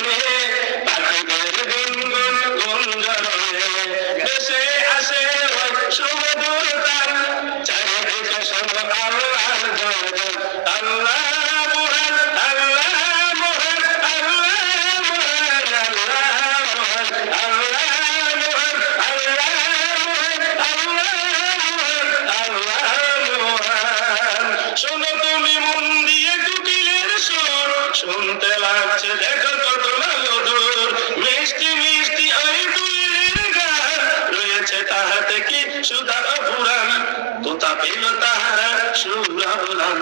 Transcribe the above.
মনে পাখিদের গুনগুন গুঞ্জরণে দেশে আসে ওই সুমধুর তান চারিদিকে শোনো আল্লাহর জয়গান আল্লাহ মহান আল্লাহ মহান আল্লাহ মহান আল্লাহ মহান আল্লাহ মহান আল্লাহ মহান আল্লাহ মহান শোনো তুমি মন দিয়ে কোকিলের সুর শুনতে লাগছে দেখো কত মধুর মিষ্টি মিষ্টি ওই দুইয়ের গান রয়েছে তাহাতে কি সুধা ফুরান তোতা পেল তাহারা সুরাবলান